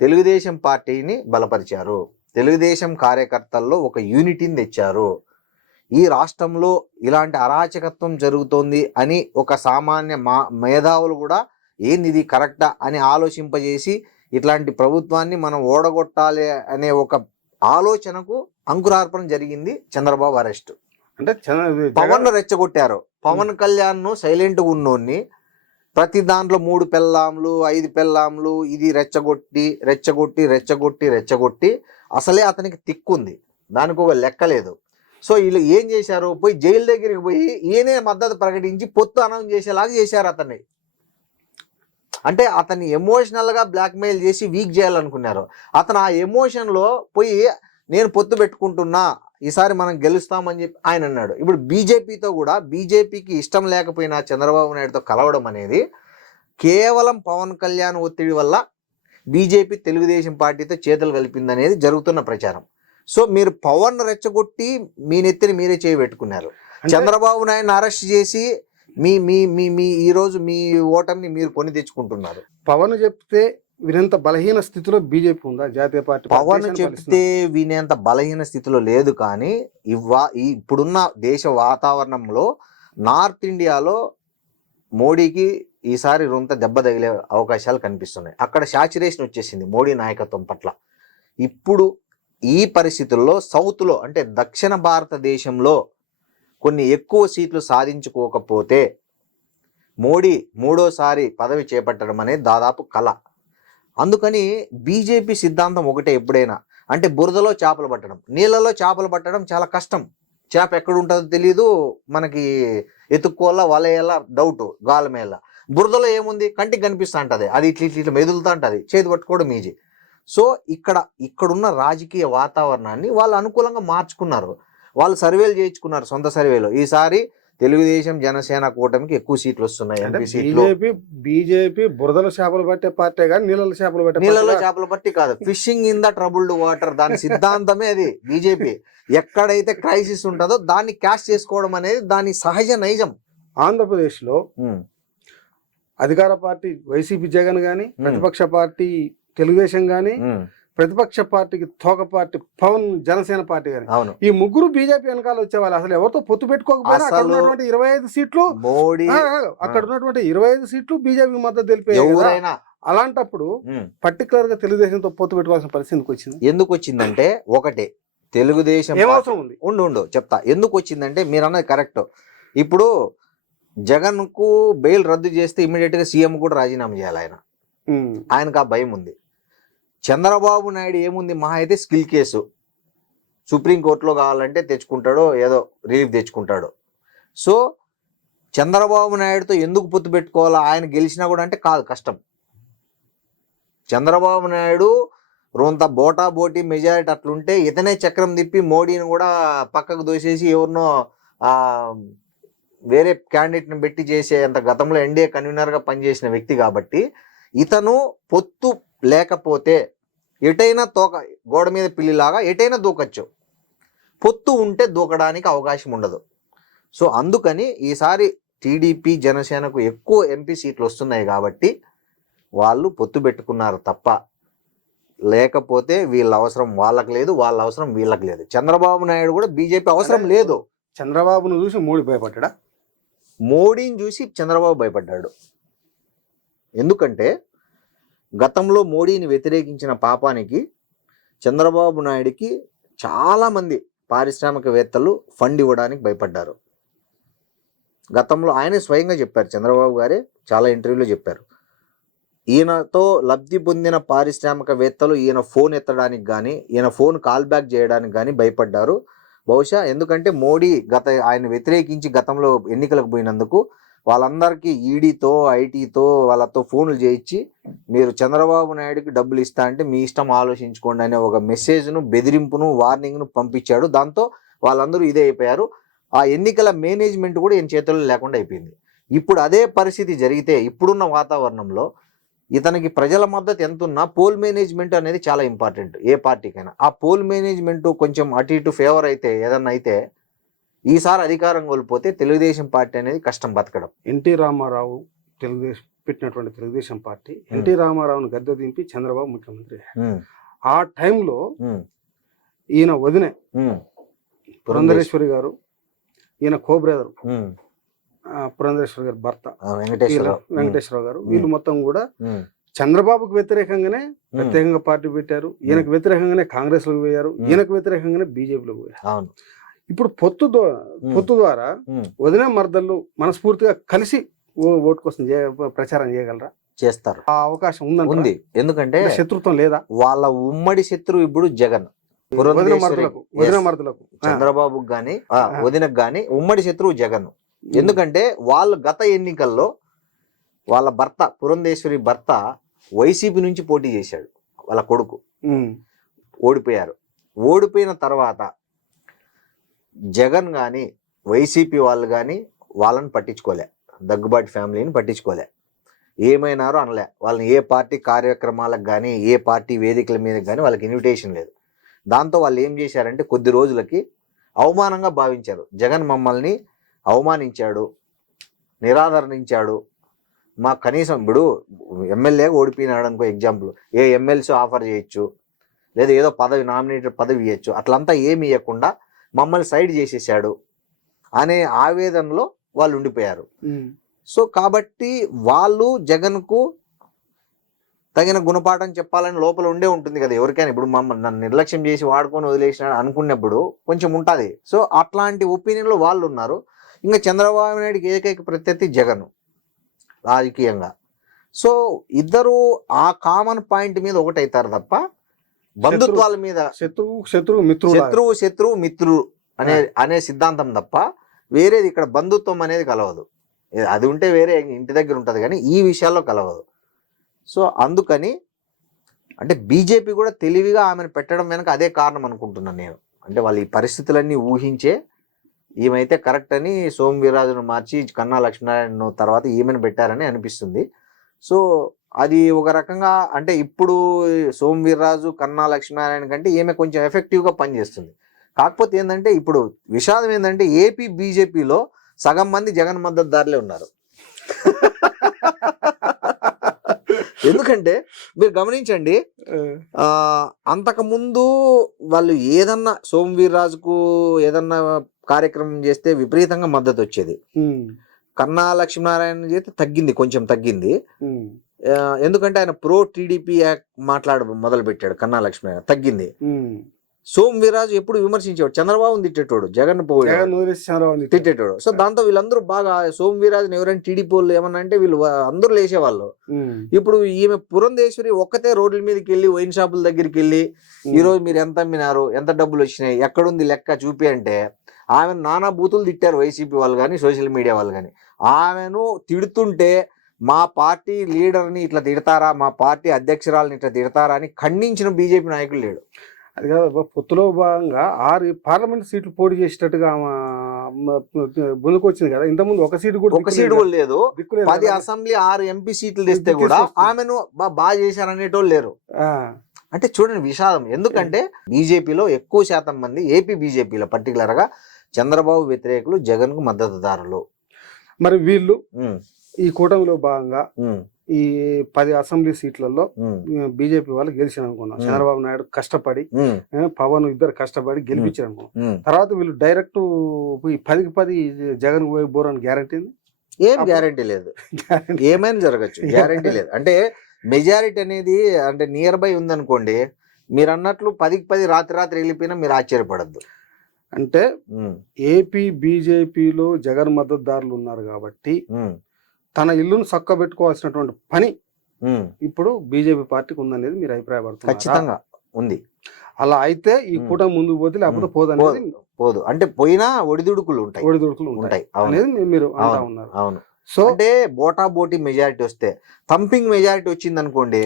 తెలుగుదేశం పార్టీని బలపరిచారు, తెలుగుదేశం కార్యకర్తల్లో ఒక యూనిటీని తెచ్చారు. ఈ రాష్ట్రంలో ఇలాంటి అరాచకత్వం జరుగుతోంది అని ఒక సామాన్య మేధావులు కూడా ఏంది ఇది కరెక్టా అని ఆలోచింపజేసి ఇట్లాంటి ప్రభుత్వాన్ని మనం ఓడగొట్టాలి అనే ఒక ఆలోచనకు అంకురార్పణ జరిగింది చంద్రబాబు అరెస్ట్. అంటే పవన్ రెచ్చగొట్టారు. పవన్ కళ్యాణ్ సైలెంట్గా ఉన్నోన్ని ప్రతి దాంట్లో 3 పెళ్ళాంలు 5 పెళ్ళాంలు ఇది రెచ్చగొట్టి రెచ్చగొట్టి రెచ్చగొట్టి రెచ్చగొట్టి అసలే అతనికి తిక్కుంది, దానికి ఒక లెక్క లేదు. సో వీళ్ళు ఏం చేశారు, పోయి జైలు దగ్గరికి పోయి ఈయనే మద్దతు ప్రకటించి పొత్తు అనౌన్స్ చేసేలాగా చేశారు అతన్ని. అంటే అతన్ని ఎమోషనల్గా బ్లాక్మెయిల్ చేసి వీక్ చేయాలనుకున్నారు. అతను ఆ ఎమోషన్లో పోయి నేను పొత్తు పెట్టుకుంటున్నా, ఈసారి మనం గెలుస్తామని చెప్పి ఆయన అన్నాడు. ఇప్పుడు బీజేపీతో కూడా, బీజేపీకి ఇష్టం లేకపోయినా చంద్రబాబు నాయుడుతో కలవడం అనేది కేవలం పవన్ కళ్యాణ్ ఒత్తిడి వల్ల బీజేపీ తెలుగుదేశం పార్టీతో చేతులు కలిపిందనేది జరుగుతున్న ప్రచారం. సో మీరు పవన్ రెచ్చగొట్టి మీ నెత్తిని మీరే చేయబెట్టుకున్నారు. చంద్రబాబు నాయుడుని అరెస్ట్ చేసి మీ మీ మీ మీ ఈరోజు మీ ఓటమిని మీరు కొని తెచ్చుకుంటున్నారు. పవన్ చెప్తే వినేంత బలహీన స్థితిలో బీజేపీ ఉందా? జాతీయ పార్టీ పవన్ చెప్తే వినేంత బలహీన స్థితిలో లేదు. కానీ ఇప్పుడున్న దేశ వాతావరణంలో నార్త్ ఇండియాలో మోడీకి ఈసారి రొంత దెబ్బ తగిలే అవకాశాలు కనిపిస్తున్నాయి. అక్కడ శాచురేషన్ వచ్చేసింది మోడీ నాయకత్వం పట్ల. ఇప్పుడు ఈ పరిస్థితుల్లో సౌత్లో అంటే దక్షిణ భారతదేశంలో కొన్ని ఎక్కువ సీట్లు సాధించుకోకపోతే మోడీ 3వ పదవి చేపట్టడం అనేది దాదాపు కళ. అందుకని బీజేపీ సిద్ధాంతం ఒకటే ఎప్పుడైనా, అంటే బురదలో చేపలు పట్టడం, నీళ్ళలో చేపలు పట్టడం చాలా కష్టం. చేప ఎక్కడ ఉంటుందో తెలియదు, మనకి ఎత్తుక్కోవాలా వలయాలా డౌట్, గాలమేళ. బురదలో ఏముంది, కంటికి కనిపిస్తూ ఉంటుంది, అది ఇట్లా మెదులుతూ ఉంటుంది, చేతి పట్టుకోవడం ఈజీ. సో ఇక్కడున్న రాజకీయ వాతావరణాన్ని వాళ్ళు అనుకూలంగా మార్చుకున్నారు. వాళ్ళు సర్వేలు చేయించుకున్నారు, సొంత సర్వేలో. ఈసారి తెలుగుదేశం జనసేన కూటమికి ఎక్కువ సీట్లు వస్తున్నాయి, ఎంపీ సీట్లు. బీజేపీ బురదలో చేపలు పట్టే పార్టీ కానీ నీళ్ళలో చేపలు పట్టి కాదు, fishing in the troubled water, దాని సిద్ధాంతమే అది. బీజేపీ ఎక్కడైతే క్రైసిస్ ఉంటుందో దాన్ని క్యాష్ చేసుకోవడం అనేది దాని సహజ నైజం. ఆంధ్రప్రదేశ్ లో అధికార పార్టీ వైసీపీ జగన్ గాని, ప్రతిపక్ష పార్టీ తెలుగుదేశం గాని, ప్రతిపక్ష పార్టీకి తోక పార్టీ పవన్ జనసేన పార్టీ గాని, ఈ ముగ్గురు బీజేపీ వెనకాల వచ్చేవాళ్ళు. అసలు ఎవరితో పొత్తు పెట్టుకోకపోయినా అక్కడ ఉన్నటువంటి 25 సీట్లు మోడీ, అక్కడ ఉన్నటువంటి 25 సీట్లు బీజేపీ మద్దతు తెలిపే. అలాంటప్పుడు పర్టికులర్ గా తెలుగుదేశంతో పొత్తు పెట్టుకోవాల్సిన పరిస్థితి ఎందుకు వచ్చిందంటే, ఒకటే తెలుగుదేశం ఏమవసరం ఉంది, ఉండు చెప్తా ఎందుకు వచ్చిందంటే, మీరు అన్నది కరెక్ట్. ఇప్పుడు జగన్ కు బెయిల్ రద్దు చేస్తే ఇమీడియట్ గా సీఎం కూడా రాజీనామా చేయాలి. ఆయనకు ఆ భయం ఉంది. చంద్రబాబు నాయుడు ఏముంది, మహా అయితే స్కిల్ కేసు సుప్రీంకోర్టులో కావాలంటే తెచ్చుకుంటాడో, ఏదో రిలీఫ్ తెచ్చుకుంటాడు. సో చంద్రబాబు నాయుడుతో ఎందుకు పొత్తు పెట్టుకోవాలా, ఆయన గెలిచినా కూడా అంటే కాదు, కష్టం. చంద్రబాబు నాయుడు రోంత బోటా బోటీ మెజారిటీ అట్లుంటే ఇతనే చక్రం తిప్పి మోడీని కూడా పక్కకు దోసేసి ఎవరినో వేరే క్యాండిడేట్ని పెట్టి చేసే అంత గతంలో ఎన్డీఏ కన్వీనర్గా పనిచేసిన వ్యక్తి కాబట్టి ఇతను పొత్తు లేకపోతే ఎటైనా తోక గోడ మీద పిల్లిలాగా ఎటైనా దూకొచ్చు, పొత్తు ఉంటే దూకడానికి అవకాశం ఉండదు. సో అందుకని ఈసారి టీడీపీ జనసేనకు ఎక్కువ ఎంపీ సీట్లు వస్తున్నాయి కాబట్టి వాళ్ళు పొత్తు పెట్టుకున్నారు తప్ప, లేకపోతే వీళ్ళ అవసరం వాళ్ళకి లేదు, వాళ్ళ అవసరం వీళ్ళకి లేదు. చంద్రబాబు నాయుడు కూడా బీజేపీ అవసరం లేదు. చంద్రబాబును చూసి మోడీ భయపడ్డా? మోడీని చూసి చంద్రబాబు భయపడ్డాడు. ఎందుకంటే గతంలో మోడీని వ్యతిరేకించిన పాపానికి చంద్రబాబు నాయుడికి చాలామంది పారిశ్రామికవేత్తలు ఫండ్ ఇవ్వడానికి భయపడ్డారు. గతంలో ఆయనే స్వయంగా చెప్పారు, చంద్రబాబు గారే చాలా ఇంటర్వ్యూలో చెప్పారు, ఈయనతో లబ్ధి పొందిన పారిశ్రామికవేత్తలు ఈయన ఫోన్ ఎత్తడానికి కానీ ఈయన ఫోన్ కాల్ బ్యాక్ చేయడానికి కానీ భయపడ్డారు. బహుశా ఎందుకంటే మోడీ ఆయన వ్యతిరేకించి గతంలో ఎన్నికలకు పోయినందుకు వాళ్ళందరికీ ఈడీతో ఐటీతో వాళ్ళతో ఫోన్లు చేయించి మీరు చంద్రబాబు నాయుడుకి డబ్బులు ఇస్తా అంటే మీ ఇష్టం ఆలోచించుకోండి అనే ఒక మెసేజ్ను, బెదిరింపును, వార్నింగ్ను పంపించాడు. దాంతో వాళ్ళందరూ ఇదే అయిపోయారు. ఆ ఎన్నికల మేనేజ్మెంట్ కూడా ఈయన చేతుల్లో లేకుండా అయిపోయింది. ఇప్పుడు అదే పరిస్థితి జరిగితే ఇప్పుడున్న వాతావరణంలో ఇతనికి ప్రజల మద్దతు ఎంత ఉన్నా పోల్ మేనేజ్మెంట్ అనేది చాలా ఇంపార్టెంట్ ఏ పార్టీకైనా. ఆ పోల్ మేనేజ్మెంట్ కొంచెం అటు ఇటు ఫేవర్ అయితే ఏదన్నా అయితే ఈసారి అధికారం కోల్పోతే తెలుగుదేశం పార్టీ అనేది కష్టం బతకడం. ఎన్టీ రామారావు పెట్టినటువంటి తెలుగుదేశం పార్టీ ఎన్టీ రామారావును గద్దె దింపి చంద్రబాబు ముఖ్యమంత్రి. ఆ టైంలో ఈయన వదినే పురంధరేశ్వరి గారు, ఈయన కోబ్రదర్ పురంధరేశ్వరి గారి భర్త వెంకటేశ్వరరావు గారు, వీళ్ళు మొత్తం కూడా చంద్రబాబుకు వ్యతిరేకంగానే ప్రత్యేకంగా పార్టీ పెట్టారు. ఈయనకు వ్యతిరేకంగానే కాంగ్రెస్ లోకి పోయారు, ఈయనకు వ్యతిరేకంగానే బీజేపీలోకి పోయారు. ఇప్పుడు పొత్తు ద్వారా వదిన మర్దళ్ళు మనస్ఫూర్తిగా కలిసి ఓటు కోసం ప్రచారం చేయగలరా? చేస్తారు. ఆ అవకాశం ఉంది. ఎందుకంటే శత్రుత్వం లేదా? వాళ్ళ ఉమ్మడి శత్రువు ఇప్పుడు జగన్. వదిన మర్దలకు చంద్రబాబుకు గాని వదినకు గాని ఉమ్మడి శత్రువు జగన్. ఎందుకంటే వాళ్ళు గత ఎన్నికల్లో వాళ్ళ భర్త పురంధేశ్వరి భర్త వైసీపీ నుంచి పోటీ చేశాడు, వాళ్ళ కొడుకు ఓడిపోయారు. ఓడిపోయిన తర్వాత జగన్ కానీ వైసీపీ వాళ్ళు కానీ వాళ్ళని పట్టించుకోలే, దగ్గుబాటి ఫ్యామిలీని పట్టించుకోలే, ఏమైనారో అనలే. వాళ్ళని ఏ పార్టీ కార్యక్రమాలకు కానీ ఏ పార్టీ వేదికల మీద కానీ వాళ్ళకి ఇన్విటేషన్ లేదు. దాంతో వాళ్ళు ఏం చేశారంటే కొద్ది రోజులకి అవమానంగా భావించారు. జగన్ మమ్మల్ని అవమానించాడు, నిరాదరణించాడు, మా కనీసం ఇప్పుడు ఎమ్మెల్యే ఓడిపోయినాడు అనుకో ఎగ్జాంపుల్, ఏ ఎమ్మెల్సీ ఆఫర్ చేయొచ్చు, లేదా ఏదో పదవి నామినేటెడ్ పదవి ఇవ్వచ్చు, అట్లంతా ఏమి ఇవ్వకుండా మమ్మల్ని సైడ్ చేసేసాడు అనే ఆవేదనలో వాళ్ళు ఉండిపోయారు. సో కాబట్టి వాళ్ళు జగన్కు తగిన గుణపాఠం చెప్పాలని లోపల ఉండే ఉంటుంది కదా ఎవరికైనా. ఇప్పుడు మమ్మల్ని నన్ను నిర్లక్ష్యం చేసి వాడుకొని వదిలేసినాడు అనుకున్నప్పుడు కొంచెం ఉంటుంది. సో అట్లాంటి ఒపీనియన్లో వాళ్ళు ఉన్నారు. ఇంకా చంద్రబాబు నాయుడికి ఏకైక ప్రత్యర్థి జగన్ రాజకీయంగా. సో ఇద్దరు ఆ కామన్ పాయింట్ మీద ఒకటైతారు తప్ప బంధుత్వాల మీద శత్రువు మిత్రుడు అనే సిద్ధాంతం తప్ప వేరేది ఇక్కడ బంధుత్వం అనేది కలవదు. అది ఉంటే వేరే ఇంటి దగ్గర ఉంటుంది కానీ ఈ విషయాల్లో కలవదు. సో అందుకని అంటే బీజేపీ కూడా తెలివిగా ఆమెను పెట్టడం వెనక అదే కారణం అనుకుంటున్నాను నేను. అంటే వాళ్ళు ఈ పరిస్థితులన్నీ ఊహించే ఈమెయితే కరెక్ట్ అని సోము వీర్రాజును మార్చి కన్నా లక్ష్మీనారాయణ తర్వాత ఈమెను పెట్టారని అనిపిస్తుంది. సో అది ఒక రకంగా అంటే ఇప్పుడు సోము వీర్రాజు కన్నా లక్ష్మీనారాయణ కంటే ఈమె కొంచెం ఎఫెక్టివ్గా పనిచేస్తుంది. కాకపోతే ఏంటంటే ఇప్పుడు విషాదం ఏంటంటే ఏపీ బీజేపీలో సగం మంది జగన్ మద్దతుదారులే ఉన్నారు. ఎందుకంటే మీరు గమనించండి, అంతకుముందు వాళ్ళు ఏదన్నా సోము వీర్రాజుకు ఏదన్నా కార్యక్రమం చేస్తే విపరీతంగా మద్దతు వచ్చేది. కన్నా లక్ష్మీనారాయణ చేస్తే తగ్గింది, కొంచెం తగ్గింది. ఎందుకంటే ఆయన ప్రో టీడీపీ మొదలు పెట్టాడు. కన్నా లక్ష్మీనారాయణ తగ్గింది. సోము వీర్రాజు ఎప్పుడు విమర్శించేవాడు, చంద్రబాబుని తిట్టేటోడు, జగన్ తిట్టేటోడు. సో దాంతో వీళ్ళందరూ బాగా సోము వీర్రాజుని ఎవరైనా టీడీపీ వాళ్ళు ఏమన్నా అంటే వీళ్ళు అందరూ లేచేవాళ్ళు. ఇప్పుడు ఈమె పురంధేశ్వరి ఒక్కతే రోడ్ల మీదకి వెళ్ళి వైన్ షాపుల దగ్గరికి వెళ్ళి ఈరోజు మీరు ఎంత అమ్మినారు, ఎంత డబ్బులు వచ్చినాయి, ఎక్కడుంది లెక్క చూపి అంటే ఆమెను నానా బూతులు తిట్టారు వైసీపీ వాళ్ళు కానీ సోషల్ మీడియా వాళ్ళు కానీ. ఆమెను తిడుతుంటే మా పార్టీ లీడర్ని ఇట్లా తిడతారా, మా పార్టీ అధ్యక్షురాలని ఇట్లా తిడతారా అని ఖండించిన బీజేపీ నాయకులు లేడు. అది కాదు, పొత్తులో భాగంగా 6 పార్లమెంట్ సీట్లు పోటీ చేసేటట్టుగా ముందుకు వచ్చింది కదా. ఇంతకుముందు ఒక సీటు కూడా ఒక సీటు కూడా లేదు. దిక్కులేదు 10 కదా. అసెంబ్లీ 6 ఎంపీ సీట్లు తెస్తే కూడా ఆమెను బాగా చేశారనేటోళ్ళు లేరు. ఆ, అంటే చూడండి విషాదం. ఎందుకంటే బీజేపీలో ఎక్కువ శాతం మంది, ఏపీ బీజేపీలో పర్టికులర్ గా చంద్రబాబు వ్యతిరేకులు, జగన్ కు మద్దతుదారులు. మరి వీళ్ళు ఉమ్, ఈ కూటమిలో భాగంగా ఉమ్, ఈ 10 అసెంబ్లీ సీట్లలో ఉమ్, బీజేపీ వాళ్ళు గెలిచారు అనుకున్నాం. చంద్రబాబు నాయుడు కష్టపడి, ఉమ్, పవన్ ఇద్దరు కష్టపడి గెలిపించారు అనుకున్నాం. ఉమ్. తర్వాత వీళ్ళు డైరెక్ట్ 10కి 10 జగన్ బోరని గ్యారంటీ ఏం గ్యారంటీ లేదు, ఏమైనా జరగచ్చు, గ్యారంటీ లేదు. అంటే మెజారిటీ అనేది అంటే నియర్ బై ఉందనుకోండి, మీరు అన్నట్లు 10కి 10 రాత్రి వెళ్ళిపోయినా మీరు ఆశ్చర్యపడద్దు. అంటే ఏపీ బీజేపీలో జగన్ మద్దతుదారులు ఉన్నారు కాబట్టి తన ఇల్లును చక్కబెట్టుకోవాల్సినటువంటి పని ఇప్పుడు బీజేపీ పార్టీకి ఉందనేది మీరు అభిప్రాయపడుతున్నారు? ఖచ్చితంగా ఉంది. అలా అయితే ఈ కూటమి ముందుకు పోతే లేకపోతే పోదనేది పోదు. అంటే పోయినా ఒడిదుడుకులు ఉంటాయి, ఒడిదుడుకులు ఉంటాయి అనేది మీరు అంటా ఉన్నారు. అవును. సో అంటే బోటా బోటీ మెజారిటీ వస్తే, థంపింగ్ మెజారిటీ వచ్చింది అనుకోండి,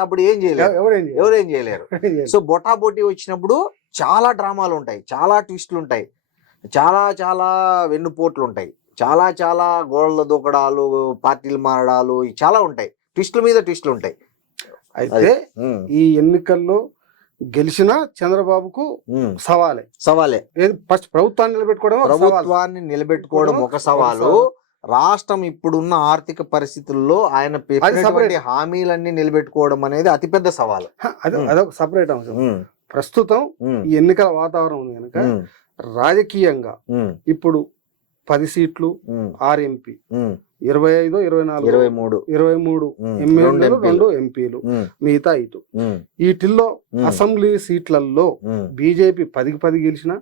అప్పుడు ఏం చేయలేరు, ఎవరేం చేయలేరు. సో బోటా బోటీ వచ్చినప్పుడు చాలా డ్రామాలు ఉంటాయి, చాలా ట్విస్టులు ఉంటాయి, చాలా చాలా వెన్నుపోట్లు ఉంటాయి, చాలా చాలా గోడల దూకడాలు, పార్టీలు మారడాలు చాలా ఉంటాయి, ట్విస్టుల మీద ట్విస్టులు ఉంటాయి. అయితే ఈ ఎన్నికల్లో గెలిచిన చంద్రబాబుకు సవాలే. ఫస్ట్ ప్రభుత్వాన్ని నిలబెట్టుకోవడం ఒక సవాలు. రాష్ట్రం ఇప్పుడున్న ఆర్థిక పరిస్థితుల్లో ఆయన పెట్టినటువంటి హామీలన్నీ నిలబెట్టుకోవడం అనేది అతిపెద్ద సవాలు. అదొక సపరేట్ అంశం. ప్రస్తుతం ఈ ఎన్నికల వాతావరణం ఉంది కనుక రాజకీయంగా ఇప్పుడు 10 సీట్లు 6 ఎంపీ, 25, 24, 23 ఎమ్మెల్యేలు, 2 ఎంపీలు, మిగతా ఇటు. వీటిల్లో అసెంబ్లీ సీట్లలో బీజేపీ 10కి 10 గెలిచిన,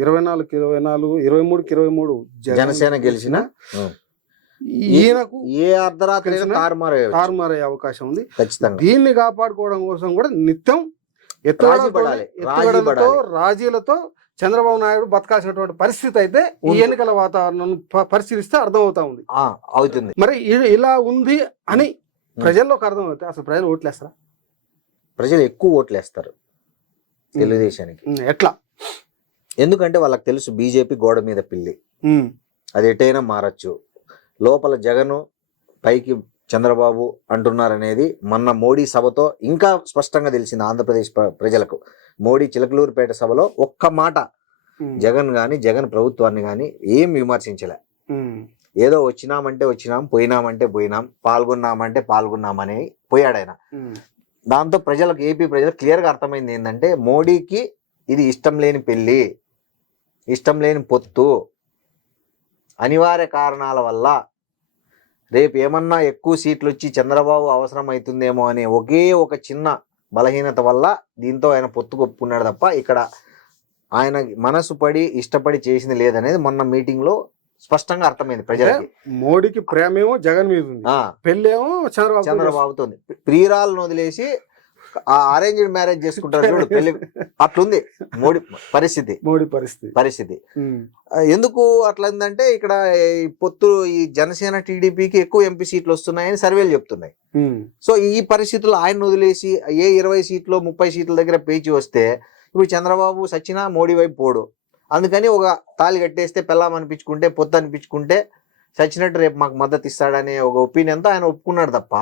24కి 24, 23కి 23 జనసేన గెలిచిన, ఈయనకు ఏ అర్ధరాత్రి తారుమారే అవకాశం ఉంది. దీన్ని కాపాడుకోవడం కోసం కూడా నిత్యం ఎత్తుగడలతో రాజీలతో చంద్రబాబు నాయుడు బతకాల్సినటువంటి పరిస్థితి అయితే ఈ ఎన్నికల వాతావరణం పరిశీలిస్తే అర్థమవుతా ఉంది. అవుతుంది. మరి ఇలా ఉంది అని ప్రజల్లోకి అర్థం అవుతాయి. అసలు ప్రజలు ఓట్లేస్తారా? ప్రజలు ఎక్కువ ఓట్లేస్తారు తెలుగుదేశానికి. ఎట్లా? ఎందుకంటే వాళ్ళకి తెలుసు బీజేపీ గోడ మీద పిల్లి, అది ఎటైనా మారచ్చు. లోపల జగను, పైకి చంద్రబాబు అంటున్నారనేది మొన్న మోడీ సభతో ఇంకా స్పష్టంగా తెలిసింది ఆంధ్రప్రదేశ్ ప్రజలకు. మోడీ చిలకలూరుపేట సభలో ఒక్క మాట జగన్ గాని, జగన్ ప్రభుత్వాన్ని గాని ఏం విమర్శించలే. ఏదో వచ్చినామంటే వచ్చినాం, పోయినామంటే పోయినాం, పాల్గొన్నామంటే పాల్గొన్నామని పోయాడు ఆయన. దాంతో ప్రజలకు, ఏపీ ప్రజలకు క్లియర్గా అర్థమైంది ఏంటంటే మోడీకి ఇది ఇష్టం లేని పెళ్లి, ఇష్టం లేని పొత్తు, అనివార్య కారణాల వల్ల రేపు ఏమన్నా ఎక్కువ సీట్లు వచ్చి చంద్రబాబు అవసరం అవుతుందేమో అనే ఒకే ఒక చిన్న బలహీనత వల్ల దీంతో ఆయన పొత్తు కొప్పుకున్నాడు తప్ప ఇక్కడ ఆయన మనసు పడి ఇష్టపడి చేసింది లేదనేది మొన్న మీటింగ్ లో స్పష్టంగా అర్థమైంది ప్రజలకి. మోడీకి ప్రేమేమో జగన్ మీద ఉంది, పెళ్ళేమో చంద్రబాబుతో. ప్రియురాలను వదిలేసి అరేంజ్డ్ మ్యారేజ్ చేసుకుంటారు చూడు, పెళ్లి. అట్లుంది మోడీ పరిస్థితి. ఎందుకు అట్లందంటే ఇక్కడ పొత్తు ఈ జనసేన టీడీపీకి ఎక్కువ ఎంపీ సీట్లు వస్తున్నాయని సర్వేలు చెప్తున్నాయి. సో ఈ పరిస్థితుల్లో ఆయన వదిలేసి 20 సీట్లు 30 సీట్ల దగ్గర పేచి వస్తే ఇప్పుడు చంద్రబాబు సచ్చినా మోడీ వైపు పోడు. అందుకని ఒక తాళి కట్టేస్తే పెళ్ళాం అనిపించుకుంటే, పొత్తు అనిపించుకుంటే సచ్చినట్టు రేపు మాకు మద్దతు ఇస్తాడనే ఒక ఒపీనియన్తో ఆయన ఒప్పుకున్నాడు తప్ప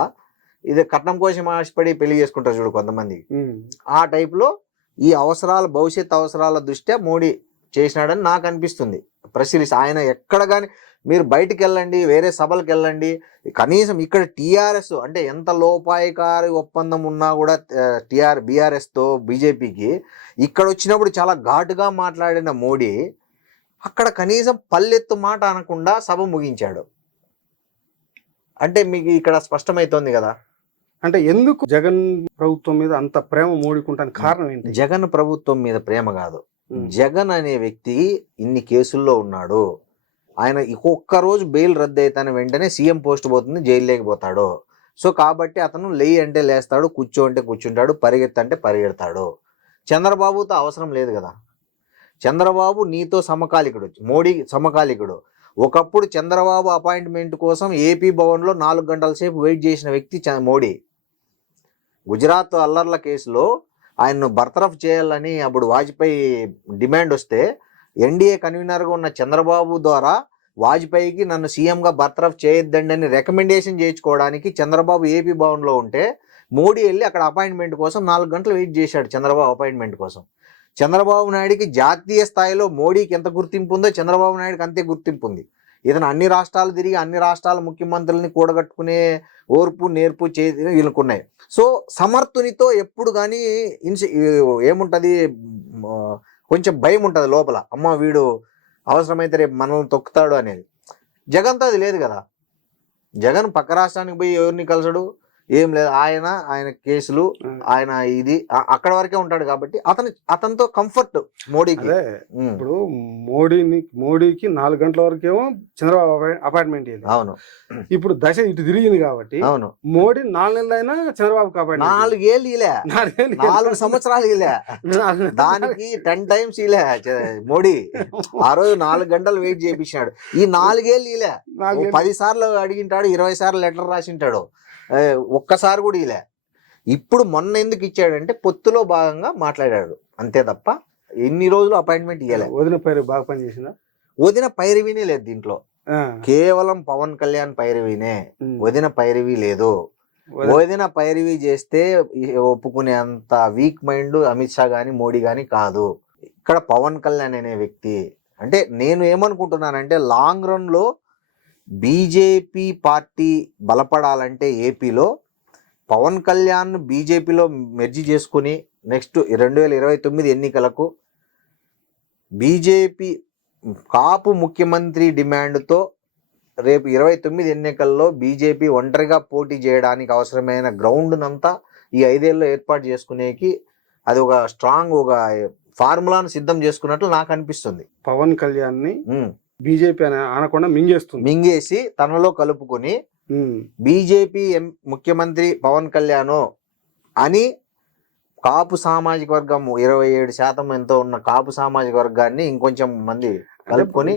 ఇది కట్నం కోసం ఆశపడి పెళ్లి చేసుకుంటారు చూడు కొంతమంది, ఆ టైప్లో ఈ అవసరాల, భవిష్యత్ అవసరాల దృష్ట్యా మోడీ చేసినాడని నాకు అనిపిస్తుంది. పరిశీలిస్తే ఆయన ఎక్కడ కానీ మీరు బయటికి వెళ్ళండి, వేరే సభలకు వెళ్ళండి, కనీసం ఇక్కడ టీఆర్ఎస్ అంటే ఎంత లోపాయకారి ఒప్పందం ఉన్నా కూడా బీఆర్ఎస్తో బీజేపీకి ఇక్కడ వచ్చినప్పుడు చాలా ఘాటుగా మాట్లాడిన మోడీ అక్కడ కనీసం పల్లెత్తు మాట అనకుండా సభ ముగించాడు. అంటే మీకు ఇక్కడ స్పష్టమవుతోంది కదా. అంటే ఎందుకు జగన్ ప్రభుత్వం మీద అంత ప్రేమ మోడీకుంటానికి కారణం ఏంటి? జగన్ ప్రభుత్వం మీద ప్రేమ కాదు, జగన్ అనే వ్యక్తి ఇన్ని కేసుల్లో ఉన్నాడు. ఆయన ఒక్క రోజు బెయిల్ రద్దు అయితేనే వెంటనే సీఎం పోస్ట్ పోతుంది, జైలు లేకపోతాడు. సో కాబట్టి అతను లేయి అంటే లేస్తాడు, కూర్చో అంటే కూర్చుంటాడు, పరిగెత్తంటే పరిగెడతాడు. చంద్రబాబుతో అవసరం లేదు కదా. చంద్రబాబు నీతో సమకాలికుడు, మోడీ సమకాలికుడు. ఒకప్పుడు చంద్రబాబు అపాయింట్మెంట్ కోసం ఏపీ భవన్లో 4 గంటల సేపు వెయిట్ చేసిన వ్యక్తి మోడీ. గుజరాత్ అల్లర్ల కేసులో ఆయన్ను బర్తరఫ్ చేయాలని అప్పుడు వాజ్పేయి డిమాండ్ వస్తే ఎన్డీఏ కన్వీనర్గా ఉన్న చంద్రబాబు ద్వారా వాజ్పేయికి నన్ను సీఎంగా బర్తరఫ్ చేయొద్దండి అని రికమెండేషన్ చేయించుకోవడానికి చంద్రబాబు ఏపీ భవన్లో ఉంటే మోడీ వెళ్ళి అక్కడ అపాయింట్మెంట్ కోసం 4 గంటలు వెయిట్ చేశాడు చంద్రబాబు అపాయింట్మెంట్ కోసం. చంద్రబాబు నాయుడికి జాతీయ స్థాయిలో మోడీకి ఎంత గుర్తింపు ఉందో చంద్రబాబు నాయుడికి అంతే గుర్తింపు ఉంది. ఇతను అన్ని రాష్ట్రాలు తిరిగి అన్ని రాష్ట్రాల ముఖ్యమంత్రులని కూడగట్టుకునే ఓర్పు నేర్పు వీళ్ళకున్నాయి. సో సమర్థునితో ఎప్పుడు కానీ ఏముంటుంది, కొంచెం భయం ఉంటుంది లోపల, అమ్మ వీడు అవసరమైతే రేపు మనం తొక్కుతాడు అనేది. జగన్తో అది లేదు కదా. జగన్ పక్క రాష్ట్రానికి పోయి ఎవరిని కలిసాడు, ఏం లేదు. ఆయన కేసులు, ఆయన ఇది అక్కడ వరకే ఉంటాడు కాబట్టి అతనితో కంఫర్ట్ మోడీకి. ఇప్పుడు మోడీకి 4 గంటల వరకేమో చంద్రబాబు అపాయింట్మెంట్ ఇవ్వాలి. అవును. ఇప్పుడు దశ ఇటు తిరిగింది కాబట్టి అవును మోడీ 4 నెలలైనా చంద్రబాబు అపాయింట్మెంట్ 4 ఏళ్ళు ఇలా 4 సంవత్సరాలు ఇలా దానికి 10 టైమ్స్ ఇలా మోడీ ఆ రోజు 4 గంటలు వెయిట్ చేయించాడు. ఈ 4 ఏళ్ళు ఇలా 10 సార్లు అడిగింటాడు, 20 సార్లు లెటర్ రాసింటాడు, ఒక్కసారి కూడా ఇలా. ఇప్పుడు మొన్న ఎందుకు ఇచ్చాడంటే పొత్తులో భాగంగా మాట్లాడాడు అంతే తప్ప ఎన్ని రోజులు అపాయింట్మెంట్ ఇవ్వలే. వదిన పైరు బాగా పనిచేసిందా? వదిన పైరవీనే లేదు దీంట్లో, కేవలం పవన్ కళ్యాణ్ పైరవీనే, వదిన పైరవీ లేదు. వదిన పైరవీ చేస్తే ఒప్పుకునేంత వీక్ మైండ్ అమిత్ షా గాని మోడీ గాని కాదు. ఇక్కడ పవన్ కళ్యాణ్ అనే వ్యక్తి అంటే నేను ఏమనుకుంటున్నానంటే లాంగ్ రన్ లో బీజేపీ పార్టీ బలపడాలంటే ఏపీలో పవన్ కళ్యాణ్ బీజేపీలో మెర్జీ చేసుకుని నెక్స్ట్ 2029 ఎన్నికలకు బీజేపీ కాపు ముఖ్యమంత్రి డిమాండ్తో రేపు 29 ఎన్నికల్లో బీజేపీ ఒంటరిగా పోటీ చేయడానికి అవసరమైన గ్రౌండ్నంతా ఈ 5 ఏళ్ళలో ఏర్పాటు చేసుకునేకి అది ఒక స్ట్రాంగ్ ఒక ఫార్ములాను సిద్ధం చేసుకున్నట్లు నాకు అనిపిస్తుంది. పవన్ కళ్యాణ్ని బీజేపీ అనకుండా మింగేసి తనలో కలుపుకొని బీజేపీ ముఖ్యమంత్రి పవన్ కళ్యాణ్ అని కాపు సామాజిక వర్గం 27% ఎంతో ఉన్న కాపు సామాజిక వర్గాన్ని ఇంకొంచెం మంది కలుపుకొని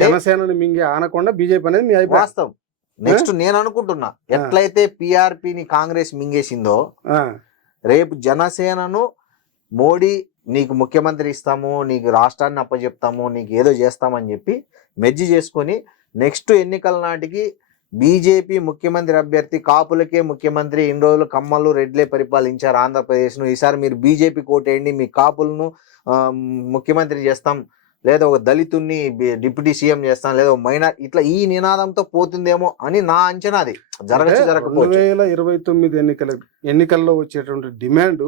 జనసేనని మింగే అనకుండా బీజేపీ అనేది వాస్తవం. నెక్స్ట్ నేను అనుకుంటున్నా ఎట్లయితే పిఆర్పిని కాంగ్రెస్ మింగేసిందో రేపు జనసేనను మోడీ నీకు ముఖ్యమంత్రి ఇస్తాము, నీకు రాష్ట్రాన్ని అప్పచెప్తాము, నీకు ఏదో చేస్తామని చెప్పి మెర్జీ చేసుకొని నెక్స్ట్ ఎన్నికల నాటికి బీజేపీ ముఖ్యమంత్రి అభ్యర్థి కాపులకే ముఖ్యమంత్రి, ఇన్ని రోజులు కమ్మలు రెడ్లే పరిపాలించారు ఆంధ్రప్రదేశ్ను, ఈసారి మీరు బీజేపీ కోటేయండి, మీ కాపులను ముఖ్యమంత్రి చేస్తాం, లేదా ఒక దళితుణ్ణి డిప్యూటీ సీఎం చేస్తాం, లేదా మైనార్ ఇట్లా ఈ నినాదంతో పోతుందేమో అని నా అంచనా. అది జరగకపోవచ్చు. 2029 ఎన్నికల్లో వచ్చేటువంటి డిమాండ్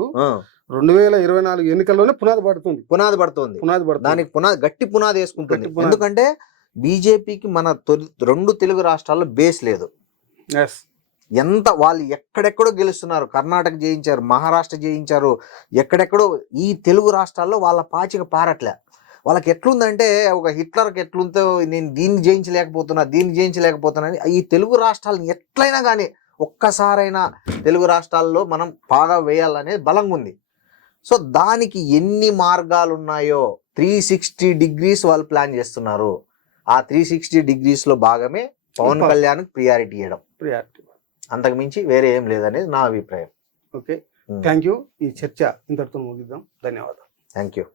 2024 ఎన్నికల్లోనే పునాది పడుతుంది. దానికి గట్టి పునాది వేసుకుంటుంది. ఎందుకంటే బీజేపీకి మన 2 తెలుగు రాష్ట్రాల్లో బేస్ లేదు. ఎంత వాళ్ళు ఎక్కడెక్కడో గెలుస్తున్నారు, కర్ణాటక జయించారు, మహారాష్ట్ర జయించారు, ఎక్కడెక్కడో ఈ తెలుగు రాష్ట్రాల్లో వాళ్ళ పాచిక పారట్లే. వాళ్ళకి ఎట్లుందంటే ఒక హిట్లర్కి ఎట్లుందో నేను దీన్ని జయించలేకపోతున్నా అని ఈ తెలుగు రాష్ట్రాలను ఎట్లయినా కానీ ఒక్కసారైనా తెలుగు రాష్ట్రాల్లో మనం బాగా వేయాలనేది బలంగా ఉంది. సో దానికి ఎన్ని మార్గాలు ఉన్నాయో 360 డిగ్రీస్ వాళ్ళు ప్లాన్ చేస్తున్నారు. ఆ 360 డిగ్రీస్లో భాగమే పవన్ కళ్యాణ్ ప్రియారిటీ ఇవ్వడం. అంతకు మించి వేరే ఏం లేదనేది నా అభిప్రాయం. Okay, thank you. ఈ చర్చ ఇంతటితో ముగిద్దాం. ధన్యవాదాలు. Thank you.